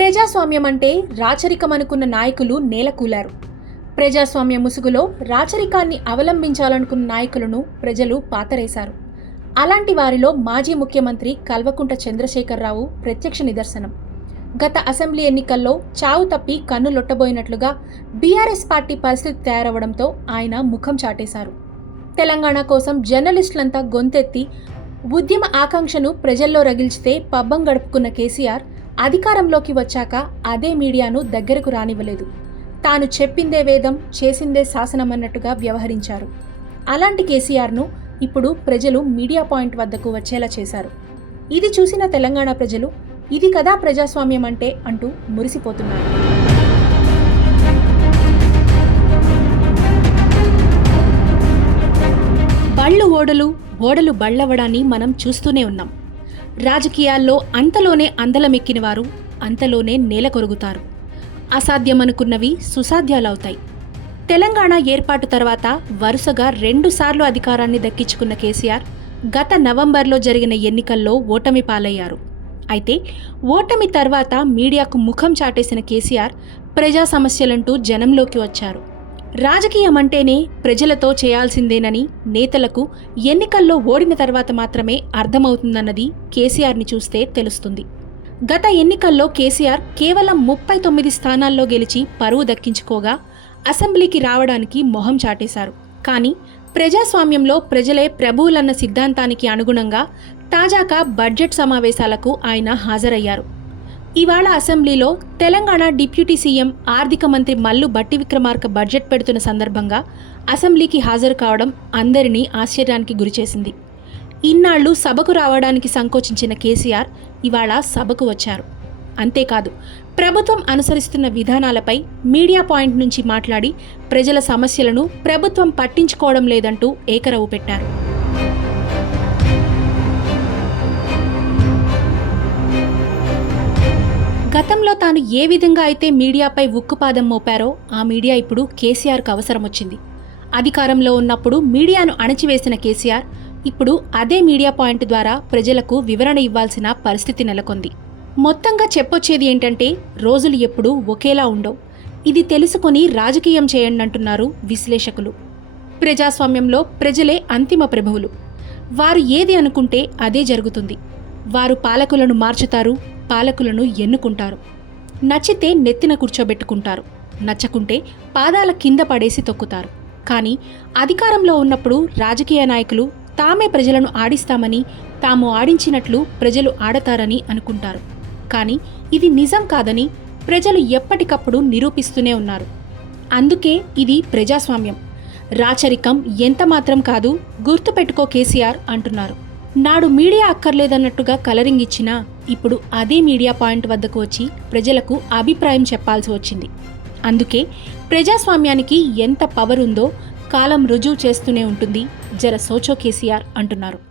ప్రజాస్వామ్యం అంటే రాచరికం అనుకున్న నాయకులు నేలకూలారు. ప్రజాస్వామ్య ముసుగులో రాచరికాన్ని అవలంబించాలనుకున్న నాయకులను ప్రజలు పాతరేశారు. అలాంటి వారిలో మాజీ ముఖ్యమంత్రి కల్వకుంట చంద్రశేఖరరావు ప్రత్యక్ష నిదర్శనం. గత అసెంబ్లీ ఎన్నికల్లో చావు తప్పి కన్ను లొట్టబోయినట్లుగా బీఆర్ఎస్ పార్టీ పరిస్థితి తయారవడంతో ఆయన ముఖం చాటేశారు. తెలంగాణ కోసం జర్నలిస్టులంతా గొంతెత్తి ఉద్యమ ఆకాంక్షను ప్రజల్లో రగిల్చితే పబ్బం గడుపుకున్న కేసీఆర్ అధికారంలోకి వచ్చాక అదే మీడియాను దగ్గరకు రానివ్వలేదు. తాను చెప్పిందే వేదం చేసిందే శాసనం అన్నట్టుగా వ్యవహరించారు. అలాంటి కేసీఆర్ను ఇప్పుడు ప్రజలు మీడియా పాయింట్ వద్దకు వచ్చేలా చేశారు. ఇది చూసిన తెలంగాణ ప్రజలు ఇది కదా ప్రజాస్వామ్యం అంటే అంటూ మురిసిపోతున్నారు. బళ్ళు ఓడలు ఓడలు బళ్ళవడాన్ని మనం చూస్తూనే ఉన్నాం. రాజకీయాల్లో అంతలోనే అందలమెక్కిన వారు అంతలోనే నేల కొరుగుతారు అసాధ్యమనుకున్నవి సుసాధ్యాలవుతాయి. తెలంగాణ ఏర్పాటు తర్వాత వరుసగా రెండుసార్లు అధికారాన్ని దక్కించుకున్న కేసీఆర్ గత నవంబర్లో జరిగిన ఎన్నికల్లో ఓటమి పాలయ్యారు. అయితే ఓటమి తర్వాత మీడియాకు ముఖం చాటేసిన కేసీఆర్ ప్రజా సమస్యలంటూ జనంలోకి వచ్చారు. రాజకీయం అంటేనే ప్రజలతో చేయాల్సిందేనని నేతలకు ఎన్నికల్లో ఓడిన తర్వాత మాత్రమే అర్థమవుతుందన్నది కేసీఆర్ని చూస్తే తెలుస్తుంది. గత ఎన్నికల్లో కేసీఆర్ కేవలం ముప్పై తొమ్మిది స్థానాల్లో గెలిచి పరువు దక్కించుకోగా అసెంబ్లీకి రావడానికి మొహం చాటేశారు. కానీ ప్రజాస్వామ్యంలో ప్రజలే ప్రభువులన్న సిద్ధాంతానికి అనుగుణంగా తాజాగా బడ్జెట్ సమావేశాలకు ఆయన హాజరయ్యారు. ఇవాళ అసెంబ్లీలో తెలంగాణ డిప్యూటీ సీఎం ఆర్థిక మంత్రి మల్లు బట్టి విక్రమార్క బడ్జెట్ పెడుతున్న సందర్భంగా అసెంబ్లీకి హాజరు కావడం అందరినీ ఆశ్చర్యానికి గురిచేసింది ఇన్నాళ్ళు సభకు రావడానికి సంకోచించిన కేసీఆర్ ఇవాళ సభకు వచ్చారు. అంతేకాదు ప్రభుత్వం అనుసరిస్తున్న విధానాలపై మీడియా పాయింట్ నుంచి మాట్లాడి ప్రజల సమస్యలను ప్రభుత్వం పట్టించుకోవడం లేదంటూ ఏకరవు పెట్టారు. గతంలో తాను ఏ విధంగా అయితే మీడియాపై ఉక్కుపాదం మోపారో ఆ మీడియా ఇప్పుడు కేసీఆర్కు అవసరం వచ్చింది అధికారంలో ఉన్నప్పుడు మీడియాను అణచివేసిన కేసీఆర్ ఇప్పుడు అదే మీడియా పాయింట్ ద్వారా ప్రజలకు వివరణ ఇవ్వాల్సిన పరిస్థితి నెలకొంది. మొత్తంగా చెప్పొచ్చేది ఏంటంటే రోజులు ఎప్పుడూ ఒకేలా ఉండవు. ఇది తెలుసుకొని రాజకీయం చేయండి అంటున్నారు విశ్లేషకులు. ప్రజాస్వామ్యంలో ప్రజలే అంతిమ ప్రభువులు. వారు ఏది అనుకుంటే అదే జరుగుతుంది. వారు పాలకులను మార్చుతారు పాలకులను ఎన్నుకుంటారు. నచ్చితే నెత్తిన కూర్చోబెట్టుకుంటారు. నచ్చకుంటే పాదాల కింద పడేసి తొక్కుతారు. కానీ అధికారంలో ఉన్నప్పుడు రాజకీయ నాయకులు తామే ప్రజలను ఆడిస్తామని తాము ఆడించినట్లు ప్రజలు ఆడతారని అనుకుంటారు. కానీ ఇది నిజం కాదని ప్రజలు ఎప్పటికప్పుడు నిరూపిస్తూనే ఉన్నారు. అందుకే ఇది ప్రజాస్వామ్యం. రాచరికం ఎంత మాత్రం కాదు గుర్తుపెట్టుకో కేసీఆర్ అంటున్నారు. నాడు మీడియా అక్కర్లేదన్నట్టుగా కలరింగ్ ఇచ్చినా ఇప్పుడు అదే మీడియా పాయింట్ వద్దకు వచ్చి ప్రజలకు అభిప్రాయం చెప్పాల్సి వచ్చింది. అందుకే ప్రజాస్వామ్యానికి ఎంత పవర్ ఉందో కాలం రుజువు చేస్తూనే ఉంటుంది. జర సోచో కేసీఆర్ అంటున్నారు.